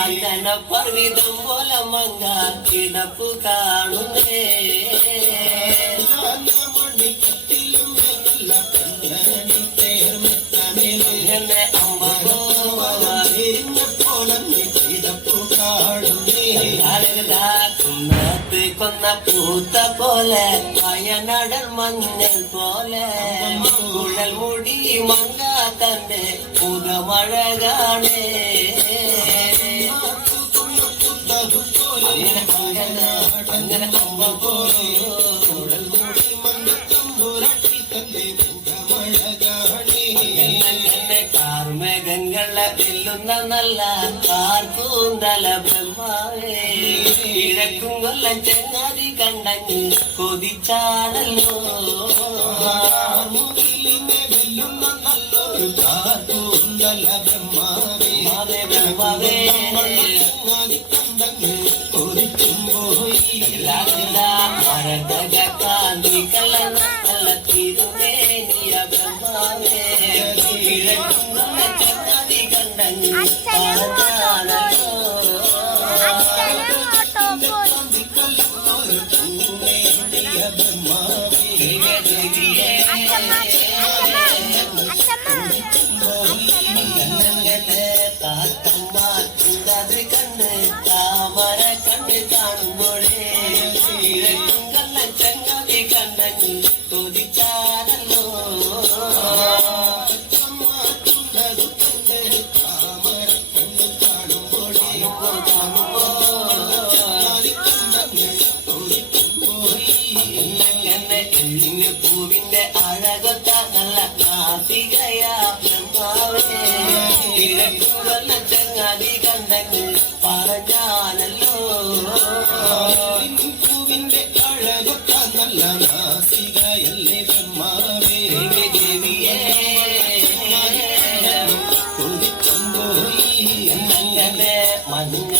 అంతన పర్విదం బోలమంగా కిడపు కాడునే കൊന്ന പൂത്ത പോലെ വയനാടൻ മഞ്ഞൾ പോലെ കുഴൽ മുടി മങ്ക തന്റെ പുതമഴ കാണേ അങ്ങനെ അങ്ങനെ അങ്ങനെ അമ്പ പോലെ ചില്ലുന്ന നല്ല ആർക്കൂന്തല ബ്രഹ്മാവേ. കിഴക്കും കൊല്ലം ചെങ്ങാതി കണ്ടങ്ങി കൊതിച്ചാടല്ലോ ബ്രഹ്മാവേ. കൊതിച്ചും പോയി മരണ്ട എല്ലിന് പൂവിന്റെ അഴകൊത്ത നല്ല കാർത്തികയാ ബ്രഹ്മാവേ. കിഴക്കുകൊല്ല ചങ്ങാതി കണ്ടെങ്കിൽ പറഞ്ഞാലല്ലോ. പൂവിന്റെ അഴകൊത്ത നല്ല നാസികയല്ലേ ബ്രഹ്മാവേ. ദേവി ദേവിയേ. കൊതിച്ചുമ്പോയി അങ്ങനെ മഞ്ഞ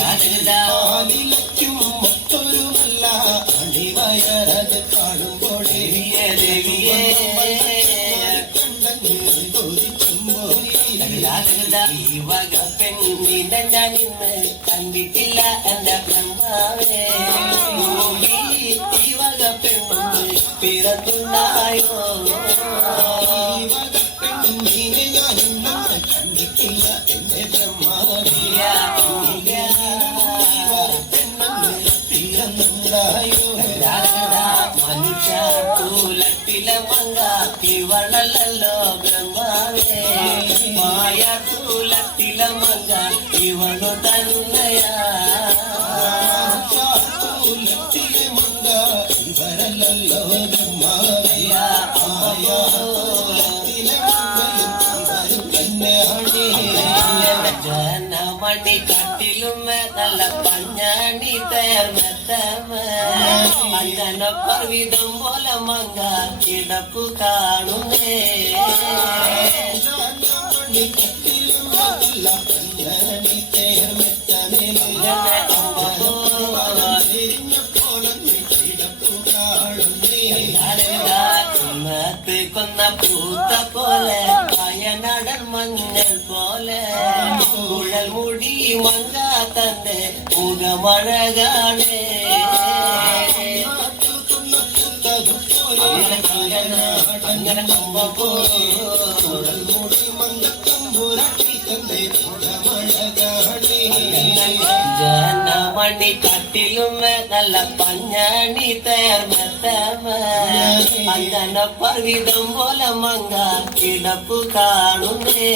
ആലിലയ്ക്കും മറ്റൊരു നല്ല അടിവയറത് കൊതിച്ചുമ്പോയി ഈ വക പെണ്ണിനെ ഞാൻ ഇന്ന് കണ്ടിട്ടില്ല എന്റെ ബ്രഹ്മാവേ ഈ വക പെണ്ണ് പിറന്നുണ്ടായോ ఇవళలలో బ్రహ్మవే. మాయకు లక్తిల మంగ ఇవను తన్నయా பஞ்சாண்டி கட்டிலும் நல்ல பஞ்சாண்டி தயார் மத்தன பர்விதம் போல மங்கா கிடப்பு காணுமே கொந்த பூத்த போல பயனடர் மஞ்சள் போல மஞ்சள் முடி மங்கா தந்தே முகமழகானே அங்கன கம்ப போடல் முடி மங்க கம்புரட்டி தந்தே முகமழகானே மணி கட்டிலும் நல்ல பஞ்சாணி தயார் மத்தன பர்விதம் போல மங்கா கிடப்பு காணுமே.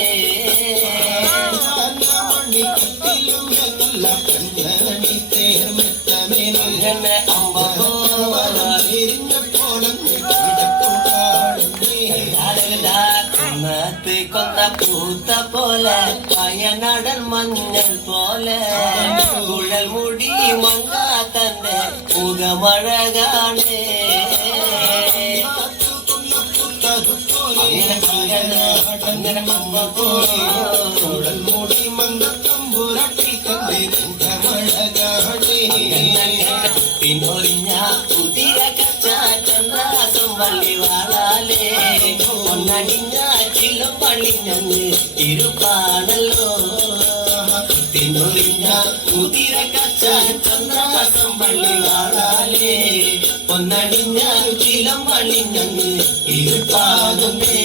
കൊന്ന പൂത്ത പോലെ പയനടൻ മഞ്ഞൾ പോലെ കുഴൽ മുടി മങ്ങാ തന്നെ മുഖമഴകാണേ അങ്ങനെ അങ്ങനെ പിന്നൊരിഞ്ഞ കുതിര കച്ച ചന്ദ്രാസം വള്ളി വാളാലേ പൊന്നണിഞ്ഞ ചില്ലും പള്ളിഞ്ഞങ്ങ് ഇരുപ്പാണല്ലോ പിന്നൊരിഞ്ഞ കുതിര കച്ച ചന്ദ്രാസം വള്ളി വാളാലേ പൊന്നണിഞ്ഞ ചിലം പള്ളിഞ്ഞങ്ങ് ഇരുപ്പാകുന്നേ